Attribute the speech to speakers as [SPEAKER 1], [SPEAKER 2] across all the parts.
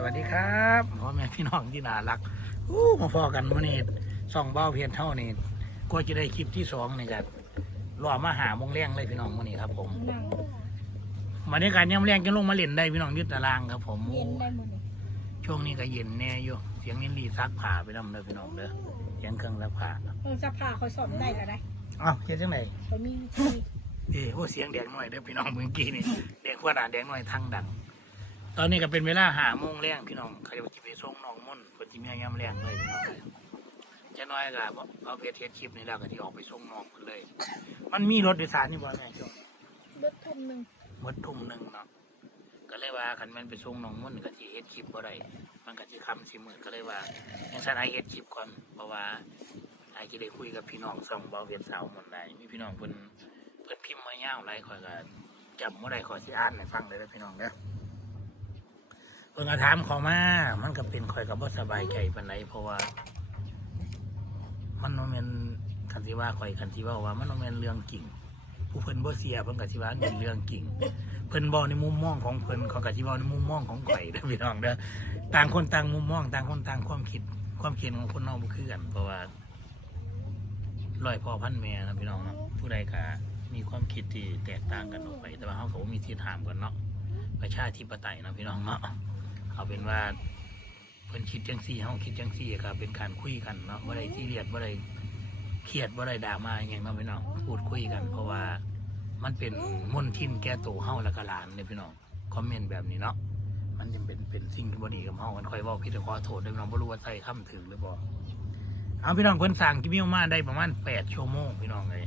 [SPEAKER 1] สวัสดีครับพ่อแม่พี่น้องที่น่ารักอู้มาพอกันมื่อนี้ส่องเบ้าเพียนเท่านี่ก็จะได้คลิปที่สองนี่ครับรอมาหาโมงแรงเลยพี่น้องมื่อนี้ครับ ผม
[SPEAKER 2] นั่ง
[SPEAKER 1] บรรยากาศยามแรงจะลงมาเล่นได้พี่น้องยึดตารางครับ ผม
[SPEAKER 2] เย็นได้หมดเลย
[SPEAKER 1] ช่วงนี้ก็เย็นแน่อยู่เสียงนินรีซักผ้าไปนำเด้อพี่น้องเด้อเสียงเครื่องซักผ้า
[SPEAKER 2] เออจะพาเขาสอนได้แล้วได้
[SPEAKER 1] อ้าวเฮ็ดจังได
[SPEAKER 2] เขามีวิธี
[SPEAKER 1] เอ้โอ้เสียงแดงหน่อยเด้อพี่น้องเมื่อกี้นี่เด็กว่าด่าแดงหน่อยทั้งดัง ตอนนี้ก็เป็นเวลาหาโมงแรงพี่น้องเขาจะไปส่งน้องมุ่นคนที่มียามแรงเลยพี่น้องเลยจะน้อยก็เอาเพจเทสคลิปนี่แล้วก็ที่ออกไปส่งน้องคนเลย มันมีรถโดยสารนี่บ่แม่ช่วง
[SPEAKER 2] รถทุ่มหนึ่ง
[SPEAKER 1] หมดทุ่มหนึ่งเนาะก็เลยว่าคันแมันไปส่งน้องมุ่นก็ที่เฮ็ดคลิปบ่ได้มันก็สิคำสิมือก็เลยว่ายังสันไอเฮ็ดคลิปก่อนเพราะว่าไอ้ที่ได้คุยกับพี่น้องสองเบาเวียนสาวหมดได้มีพี่น้องเพิ่นเพิ่นพิมพ์มาย่าวหลายข่อยก็จำบ่ได้ขอสิอ่านให้ฟังเลยนะพี่น้องเด้อเพิ่งอาถามเขามา มันก็เป็นข่อยกับบ่สบายใจปานใดเพราะว่า มันโนเมนคันที่ว่าข่อยคันที่ว่าว่า มันโนเมนเรื่องจริงผู้เพิ่นบ่เสียเพิ่นก็สิว่าเป็นเรื่องจริงเพิ่นบอกในมุมมองของเพิ่นเขาก็สิเว้าในมุมมองของข่อยเด้อพี่น้องเด้อต่างคนต่างมุมมอง ต่างคนต่างความคิด ความคิดของคนเฮาบ่คือกันเพราะว่าร้อยพ่อพันแม่นะพี่น้องเนาะผู้ใดก็มีความคิดที่แตกต่างกันออกไป แต่ว่าเฮาก็มีทธิ์ห้ามกันเนาะประชาธิปไตยนะพี่น้องเนาะ เอาเป็นว่าเพิ่นคิดจังซี่เฮาคิดจังซี่ก็เป็นการคุยกันเนาะบ่ได้ซีเรียสบ่ได้เครียดบ่ได้ดราม่าอหย่างเนาะพี่น้องพูดคุยกัน เพราะว่ามันเป็นมนทินแก่ตัวเฮาและก็หลานเนี่ยพี่น้องคอมเมนต์แบบนี้เนาะมันจะเป็นเป็นสิ่งที่บ่ดีกับเฮากันค่อยเว้าผิดขอโทษด้วยพี่น้องบ่รู้ว่าใส่คำถึงหรือบ่เอาพี่น้องเพิ่นสั่งกิมิวมาได้ประมาณ8ชั่วโมงพี่น้องเอ้ย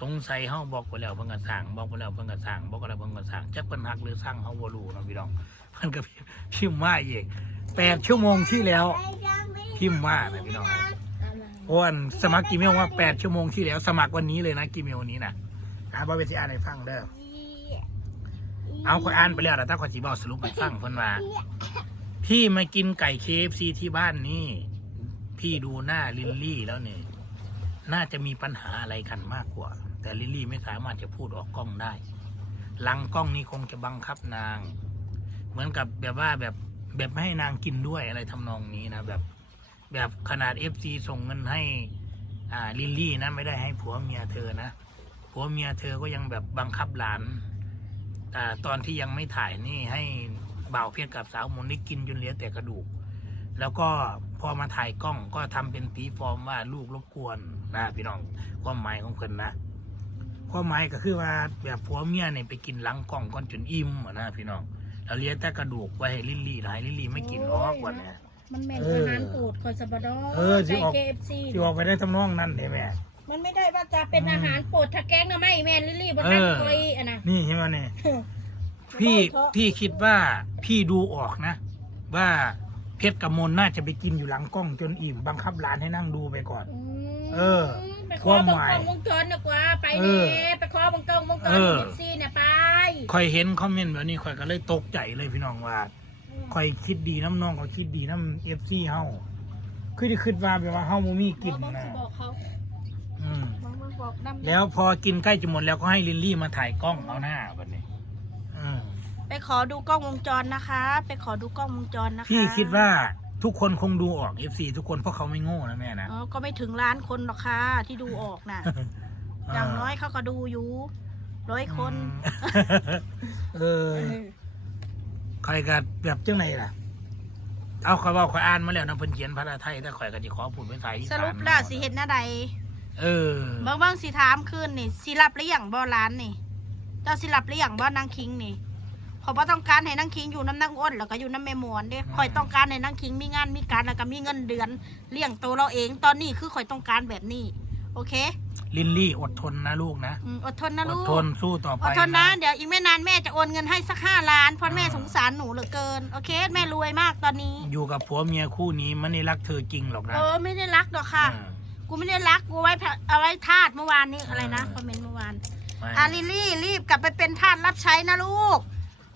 [SPEAKER 1] สงสัยเฮาบอกไปแล้วเพิ่นก็สั่งบอกไปแล้วเพิ่นก็สั่งบอกไปแล้วเพิ่นก็สั่งจักเพิ่นฮักหรือสั่งเฮาบ่รู้เนาะพี่น้องมันก็พิมพ์มาอีกแปดชั่วโมงที่แล้ว พิมพ์มานะพี่น้องว่าสมัครกีเมลว่าแปดชั่วโมงที่แล้ว สมัครวันนี้เลยนะกีเมลนี้นะอ่าบอเวทีอ่านให้ฟังเด้อเอาคอยอ่านไปแล้วแต่ถ้าขอยจีบอกสรุปให้ฟังเพิ่นว่าพี่มากินไก่เคฟซีที่บ้านนี่พี่ดูหน้าลิลลี่แล้วเนี่ยน่าจะมีปัญหาอะไรกันมากกว่า แต่ลิลลี่ไม่สามารถจะพูดออกกล้องได้ หลังกล้องนี้คงจะบังคับนาง เหมือนกับแบบว่าแบบแบบไม่ให้นางกินด้วยอะไรทำนองนี้นะแบบ แบบขนาดเอฟซีส่งเงินให้ อ่าลิลลี่นะไม่ได้ให้ผัวเมียเธอนะผัวเมียเธอก็ยังแบบบังคับหลานอ่าตอนที่ยังไม่ถ่ายนี่ให้บ่าวเพชรกับสาวมนได้กินจนเหลือแต่กระดูก แล้วก็พอมาถ่ายกล้องก็ทำเป็นตีฟอร์มว่าลูกรบกวนนะพี่น้องความหมายของเพิ่นนะ ความหมายก็คือว่าแบบผัวเมียเนี่ยไปกินหลังกล้องก่อนจนอิ่มอะนะพี่น้องแล้วเหลี้ยแต่กระดูกไว้ให้ลิลลี่หลายลิลลี่ไม่กินออกวันเนี้ย
[SPEAKER 2] มันแม่น
[SPEAKER 1] เออ
[SPEAKER 2] อาหารโปรดคอยสบดอ
[SPEAKER 1] เออสิ
[SPEAKER 2] ใส่
[SPEAKER 1] ออก
[SPEAKER 2] เคฟซี
[SPEAKER 1] ที่ออกไปได้ทำนองนั้นเห็นไหม
[SPEAKER 2] มันไม่ได้ว่าจะเป็น
[SPEAKER 1] อืม
[SPEAKER 2] อาหารโปรดถ้าแกงน่ะไม่แม่นลิลลี่บนนั้น
[SPEAKER 1] เออ
[SPEAKER 2] คอยอะนะ
[SPEAKER 1] นี่ใช่ไหมเนี่ย พี่พี่คิดว่าพี่ดูออกนะ ว่า เพชรกับมนน่าจะไปกินอยู่หลังกล้องจนอิ่มบังคับหลานให้นั่งดูไปก่อน
[SPEAKER 2] ม
[SPEAKER 1] เออ
[SPEAKER 2] ไปข
[SPEAKER 1] ควา
[SPEAKER 2] อ
[SPEAKER 1] ม
[SPEAKER 2] บัง
[SPEAKER 1] หมาย
[SPEAKER 2] กล้องวงจรดีกว่า ไป
[SPEAKER 1] เอ
[SPEAKER 2] เน่
[SPEAKER 1] อ
[SPEAKER 2] ไปขอบังกล้องวงจร
[SPEAKER 1] เออ
[SPEAKER 2] เคฟซีเนี่ยไป
[SPEAKER 1] คอยเห็นคอมเมนต์แบบนี้คอยก็เลยตกใจเลยพี่น้องว่าคอยคิดดีน้ำน้องเขาคิดดีน้ำเอฟซีเฮาคือที่คิดว่าแบบว่าเฮาบ่มีกิน
[SPEAKER 2] บอก
[SPEAKER 1] นะ
[SPEAKER 2] สิบอกเขา
[SPEAKER 1] อืม
[SPEAKER 2] บอกมาบอกนำ
[SPEAKER 1] แล้วพอกินใกล้จะหมดแล้วก็ให้ลิลลี่มาถ่ายกล้องเอาหน้าแบบนี้อืม
[SPEAKER 2] ไปขอดูกล้องวงจรนะคะ ไปขอดูกล้องวงจรนะคะ
[SPEAKER 1] พี่คิดว่าทุกคนคงดูออกเอฟซีทุกคนเพราะเขาไม่โง่นะแม่นะ
[SPEAKER 2] อ๋อก็ไม่ถึงล้านคนหรอกค่ะที่ดูออกน่ะ อย่างน้อยเขาก็ดูอยู่ร้อยคน
[SPEAKER 1] เออ ใครก็แบบจังไหนล่ะ เอาคอยบอกคอยอ่านมาแล้วนะเพิ่นเขียนภาษาไทยแต่ข่อยก็จะขอพูดเป็นภาษาอี
[SPEAKER 2] ส
[SPEAKER 1] สาน
[SPEAKER 2] รุปแล้วสิเห็นหน้าใด
[SPEAKER 1] เออ
[SPEAKER 2] บางบางสิถามคืนนี่สิรับหรือยังบ่ร้านนี่ เจ้าสิรับหรือยังบ่นางคิงนี่ ขอยบ่ต้องการให้นางคิงอยู่น้ำนางอ้นแล้วก็อยู่น้ำแม่หมวนเด้ข่อยต้องการให้นางคิงมีงานมีการแล้วก็มีเงินเดือนเลี้ยงตัวเราเอง ตอนนี้คือข่อยต้องการแบบนี้ โอเค
[SPEAKER 1] ลินลี่อดทนนะลูกนะ
[SPEAKER 2] อืมอดทนนะ
[SPEAKER 1] อ
[SPEAKER 2] ลู
[SPEAKER 1] ด
[SPEAKER 2] ก
[SPEAKER 1] ทนสู้ต่อไป
[SPEAKER 2] อดทนนะ เดี๋ยวอีกไม่นานแม่จะโอนเงินให้สักห้าล้าน เพราะแม่สงสารหนูเหลือเกิน โอเค แม่รวยมากตอนนี้
[SPEAKER 1] อยู่กับผัวเมียคู่นี้มันไม่รักเธอจริงหรอกนะ
[SPEAKER 2] เออ ไม่ได้รักหรอกค่ะ
[SPEAKER 1] เออ
[SPEAKER 2] กูไม่ได้รัก กูไว้แพเอาไว้ทาสเมื่อวานนี้อะไรนะ
[SPEAKER 1] อ่า
[SPEAKER 2] คอมเมนต์เมื่อวาน
[SPEAKER 1] ไม่
[SPEAKER 2] อาลิลลี่รีบกลับไปเป็นทาสรับใช้นะลูกเพ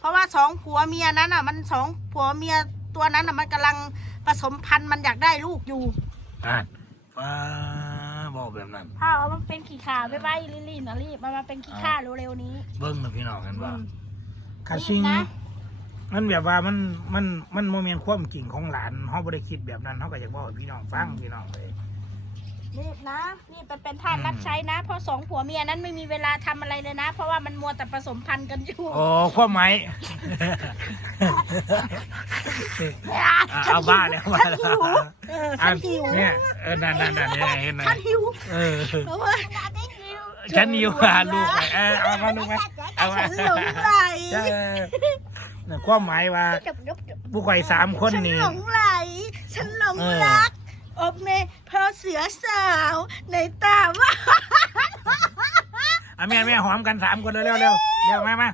[SPEAKER 2] ราะว่าสองผัวเมียนั้นอะ มันสองผัวเมียตัวนั้นอะมันกำลังผสมพันธุ์มันอยากได้ลูกอยู่
[SPEAKER 1] อ่านฟ้าบอกแบบนั้น
[SPEAKER 2] ถ้าเอามันเป็นขี้ข่าไปไปลิลลี่นะรีบมามาเป็นขี้ข่าเร็วๆนี้
[SPEAKER 1] เบิ้งนะพี่น้องกันว่า
[SPEAKER 2] อืม
[SPEAKER 1] คาซิง
[SPEAKER 2] รีบนะ
[SPEAKER 1] มันแบบว่ามันมันมันโมเมนต์ความจริงของหลานเขาบ่ได้คิดแบบนั้นเขาก็อยากบอกให้พี่น้องฟังพี่น้องเลย
[SPEAKER 2] นี่นะนี่เป็นเป็นท่าน
[SPEAKER 1] อืม
[SPEAKER 2] รับใช้นะ เพราะสองผัวเมียนั้นไม่มีเวลาทำอะไรเลยนะ เพราะว่ามันมัวแต่ผสมพันธุ์กันอยู่
[SPEAKER 1] โอ้ความหมายอะเอาบ้าแล้วบ้า
[SPEAKER 2] ฉัน
[SPEAKER 1] แล้ว
[SPEAKER 2] หิวเออฉันหิว
[SPEAKER 1] เนี่ยเออนั่นนั่นนั่นเนี่ยเห็นไหม
[SPEAKER 2] ฉันหิว
[SPEAKER 1] เออ
[SPEAKER 2] เพราะว่า
[SPEAKER 1] ฉันอยู่หาลูกไปเออเอามาลูกไปเอามา
[SPEAKER 2] ฉันหลงไหล
[SPEAKER 1] เออเนี่ยความหมายว่า
[SPEAKER 2] จบจบจบ
[SPEAKER 1] ผู้ข่อยสามคน
[SPEAKER 2] ฉัน
[SPEAKER 1] นี่
[SPEAKER 2] หลงไหลฉันหลง
[SPEAKER 1] เออ
[SPEAKER 2] รัก อบเมเพราะเสือสาวในตาว่า
[SPEAKER 1] อะแม่แม่หอมกันสามคนเร็วเร็วเร็วเร็วมามา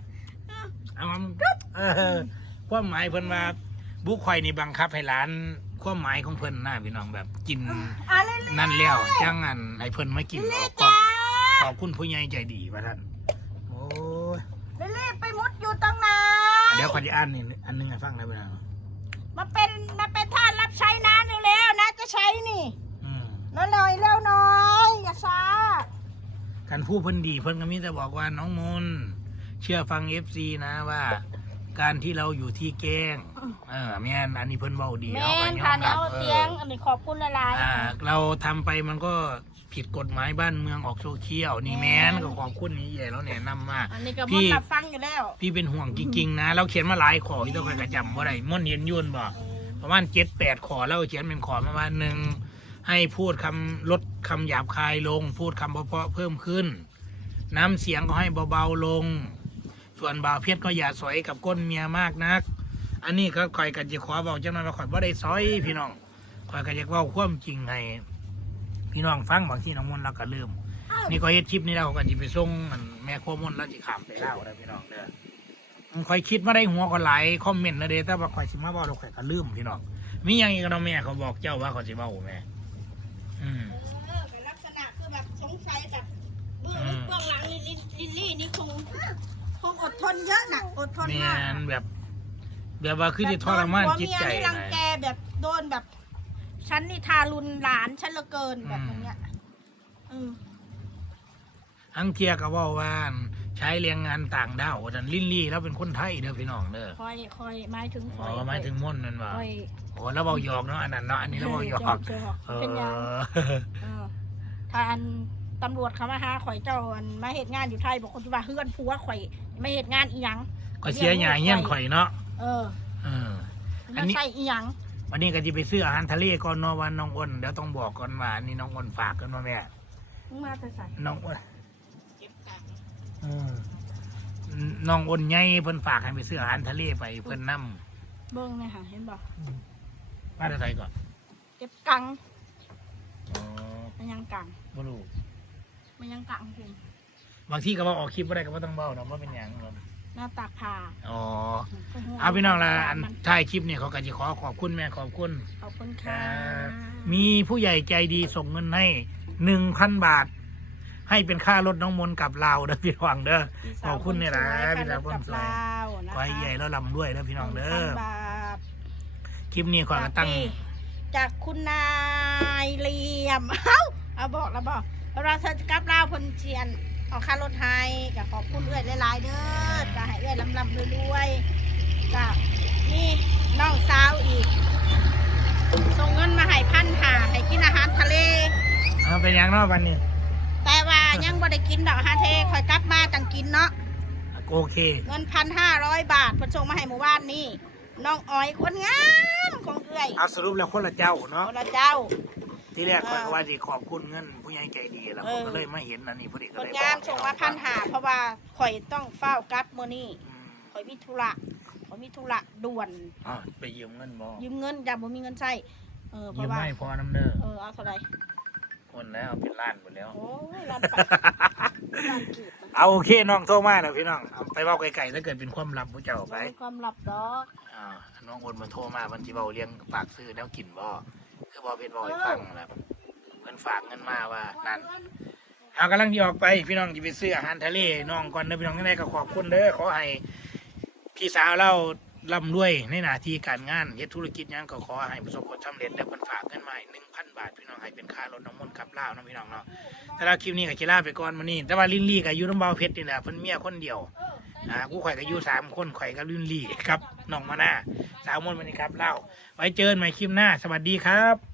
[SPEAKER 1] เอาหอมเออความหมายเพิ่นว่าบุกข่อยนี่บังคับให้หลานความหมายของเพิ่นนะพี่น้องแบบกิน
[SPEAKER 2] อะไรเลย
[SPEAKER 1] นั่นแล้วจังอันให้เพิ่นมากินขอบขอบขอบคุณผู้ใหญ่ใจดีว่าท่านโอ้ย
[SPEAKER 2] เล่ไปมุดอยู่ตั้งนาน
[SPEAKER 1] เดี๋ยวขอจะอ่านนี่อันหนึงให้ฟังได้ไหมนะ
[SPEAKER 2] มาเป็นมาเป็นท่านรับใช้นะเร็วๆนะจะใช้นี่
[SPEAKER 1] อืม
[SPEAKER 2] แล้วหน่อยเร็วหน่อยอย่าช้า
[SPEAKER 1] การพูดเพิ่นดีเพิ่นก็มีแต่บอกว่าน้องมนต์เชื่อฟังเอฟซีนะว่า การที่เราอยู่ที่แกล้งเออแม่นอันนี้เพิ่นเบาดี
[SPEAKER 2] แม่
[SPEAKER 1] เอาไป
[SPEAKER 2] น
[SPEAKER 1] ยอ
[SPEAKER 2] ค่ะ
[SPEAKER 1] ม
[SPEAKER 2] แน
[SPEAKER 1] รับ
[SPEAKER 2] ว
[SPEAKER 1] เอ
[SPEAKER 2] เตีย
[SPEAKER 1] อง
[SPEAKER 2] อันนี้ขอบคุณหลาย
[SPEAKER 1] อ่าเราทำไปมันก็ผิดกฎหมายบ้านเมืองออกโซเชียลนี่แม่นก็ขอบคุณนี่ใหญ่แล้วแนะนำมา
[SPEAKER 2] ๆอันนี้ก็
[SPEAKER 1] พี่
[SPEAKER 2] มดรับฟังอยู่แล้ว
[SPEAKER 1] พี่เป็นห่วงจริงๆนะ เราเขียนมาหลายขอที่ต้องคอยกระจำว่าไรม่อนเห็นยุ่นบ่ ประมาณเจ็ดแปดขอแล้วเขียนเป็นขอประมาณหนึ่งให้พูดคำลดคำหยาบคายลง พูดคำเพราะๆเพิ่มขึ้น น้ำเสียงก็ให้เบาๆลง ส่วนบ่าวเพชรก็อย่าสอยกับก้นเมียมากนัก อันนี้ก็คอยกันจะขอบอกเจ้าหน้าที่คอยว่าได้ซอยพี่น้องคอยกันจะว่าความจริงให้พี่น้องฟังบางที่น้องมนเราก็ลืมนี่ก็เฮ็ดคลิปนี้แล้วก็จะไปส่งมันแม่โคมนต์แล้วจะขามไปเล่าได้พี่น้องเด้อ คอยคิดมาได้หัวก็หลายคอมเมนต์นะเด้แต่ว่าคอยสิมาเว้าเราคอยก็ลืมพี่น้องมีหยังอีกเนาะแม่เขาบอกเจ้าว่าเขาสิเว้าแม่อืม
[SPEAKER 2] เออเป็นลักษณะคือแบบสงสัยแบบเบื้องลึกเบื้องหลังลิลลิลิลลี่นี่คงคงอดทนเยอะหนักอดทน
[SPEAKER 1] แม่
[SPEAKER 2] มาก
[SPEAKER 1] นแบบ แบบว่าคือที่ทรมานจิตใจ
[SPEAKER 2] แบบโดนผัวเมียนี่รัง
[SPEAKER 1] นะ
[SPEAKER 2] แกแบบโดนแบบฉันนี่ทารุณหลานฉันเหลือเกินแบบอย่างเงี้ยอืม
[SPEAKER 1] ทั้งเทียก็เว่าว่า ใช้แรงงานต่างด้าวดันลินลี่แล้วเป็นคนไทยเด้อพี่น้องเด้อ
[SPEAKER 2] คอยคอยหมายถึงค
[SPEAKER 1] อ๋
[SPEAKER 2] อ
[SPEAKER 1] อยหมายถึงม่อนนั่นว่า
[SPEAKER 2] คอย
[SPEAKER 1] โอ้แล้วเบาหยอกเนาะอันนั้นเนาะอันนี้แล้วเบาหยอก
[SPEAKER 2] เจอ
[SPEAKER 1] เอ
[SPEAKER 2] เป็นยัง
[SPEAKER 1] อ
[SPEAKER 2] เออถ้าอันตำรวจเขามาหาข่อยเจ้าอันมาเหตุงานอยู่ไทยบอกคนที่ว่าเฮือนผัวข่อยมาเหตุงานอีหยัง
[SPEAKER 1] ก็เสียหยาเงี้ยนข่อยเนาะ
[SPEAKER 2] เออ
[SPEAKER 1] เออ อั
[SPEAKER 2] มัน
[SPEAKER 1] นนี้
[SPEAKER 2] ใช่อีหยัง
[SPEAKER 1] วันนี้ก็จะไปซื้ออาหารทะเลก่อนเนาะวันน้องอ้นเดี๋ยวต้องบอกก่อนว่าอันนี้น้องอ้นฝากกันมาแม่
[SPEAKER 2] มึงมาแต่ใส่
[SPEAKER 1] น้องอ้น
[SPEAKER 2] เก็บตังค์
[SPEAKER 1] อืม น้องอ้นใหญ่เพิ่นฝากให้ไปซื้ออาหารทะเลไปเพิ่นนํ
[SPEAKER 2] เบิ้งเนี่ยค่ะเห็นบอก
[SPEAKER 1] มาแต่ไทยก่อน
[SPEAKER 2] เก็บกัง
[SPEAKER 1] อ๋อ
[SPEAKER 2] มันยังกัง
[SPEAKER 1] บ่รู้
[SPEAKER 2] มันยังกังจริง
[SPEAKER 1] บางทีก็ว่าออกคลิปบ่ได้ก็บ่ต้องเบ้าเนาะว่าเป็นหยังเนาะ
[SPEAKER 2] หน้าตากผ่า
[SPEAKER 1] อ๋อเอาพี่น้องละอันท้ายคลิปนี่เขาก็จะขอขอบคุณแม่ขอบคุณ
[SPEAKER 2] ขอบคุณค่ะ
[SPEAKER 1] มีผู้ใหญ่ใจดีส่งเงินให้หนึ่งพันบาท ให้เป็นค่ารถน้องมนต์กลับลาวเด้อพี่น้องเด้อขอบคุณเนี่ยนะพี่สาวคนสวยขอให้ใหญ่แล้วลำด้วยเด้อพี่น้องเด้อ
[SPEAKER 2] บาท
[SPEAKER 1] คลิปนี้ขอยก็ตั้ง
[SPEAKER 2] จากคุณนายเหลี่ยมเอ้าเอาบอกแล้วบอกเวลาเธอจะกลับลาวเพนเชียนเอาค่ารถให้ก็ขอบคุณเอื้อยหลายๆเด้อจะให้เอื้อยลำลำๆรวยๆก็นี่น้องสาวอีกส่งเงินมาให้พันหาให้กินอาหารทะเล
[SPEAKER 1] เอาเป็นหยังเนาะวันนี้
[SPEAKER 2] แต่ว่า ยังบ่ได้กินดอกอาหารทะเลคอยกลับมาจังกินเนาะ
[SPEAKER 1] โอเค
[SPEAKER 2] เงินพันห้าร้อยบาทเพิ่นส่งมาให้หมู่บ้านนี่น้องอ้อยคนงามของเอื้อย
[SPEAKER 1] เอาสรุปแล้วคนละเจ้าเนาะ
[SPEAKER 2] โอละเจ้า
[SPEAKER 1] ที่แรกข่อยก็ว่าสิขอบคุณเงินผู้ใหญ่ใจดีแล้ว
[SPEAKER 2] เออ
[SPEAKER 1] ผมก็เลยมาเห็นอันนี้พอดีก็
[SPEAKER 2] คน
[SPEAKER 1] เลย
[SPEAKER 2] งามส่งมาพันหาเพราะว่าข่อยต้องเฝ้ากลับมื้อนี้
[SPEAKER 1] อืม
[SPEAKER 2] ข่อยมีธุระข่อยมีธุระด่วน
[SPEAKER 1] อ๋อไปยืมเงินบ่
[SPEAKER 2] ยืมเงินอย่าบ่มีเงินใช้เออเพ
[SPEAKER 1] ยืม
[SPEAKER 2] ราะว่า
[SPEAKER 1] ไม่พอน้ำเด้อ
[SPEAKER 2] เออเอาเท่าไหร่
[SPEAKER 1] คนแล้วเอาเป็นล้านหมดแล้ว
[SPEAKER 2] โอ้ยล้านปะล้านกีบนะ
[SPEAKER 1] เอาโอเคน้องโทรมาแล้วพี่น้องเอาไปเว้าไกลๆถ้าเกิดเป็นความลับผู้เจ้าไป
[SPEAKER 2] มีความลับดอก
[SPEAKER 1] อ่าน้องโอนมาโทรมามันสิเว้าเลี้ยงฝากซื้อแนวกินบ่คือบ่เพชรบ่ให้ฟังแบบเพิ่นฝากเงินมาว่านั่นเอากำลังสิออกไปพี่น้องสิไปซื้ออาหารทะเลน้องก่อนเด้อพี่น้องยังไงก็ขอบคุณเด้อขอให้พี่สาวเรา ร่ำรวยในหน้าที่การงานเฮ็ดธุรกิจหยังก็ขอให้ประสบผลสำเร็จและเพิ่นฝากเงินมาให้1,000 บาท พี่น้องให้เป็นค่ารถน้ำมนต์กับลาวเนาะพี่น้องเนาะแต่ละคลิปนี้ก็สิลาไปก่อนมื้อนี้ แต่ว่าลินลี่ก็อยู่น้ำเบาเพชรนี่แหละเพิ่นเมียคนเดียวอ่ากูข่อยก็อยู่สามคนข่อยกับลินลี่ครับน้องมาหน้าสาวมนต์วันนี้ครับเล่าไว้เจอกันใหม่คลิปหน้า สวัสดีครับ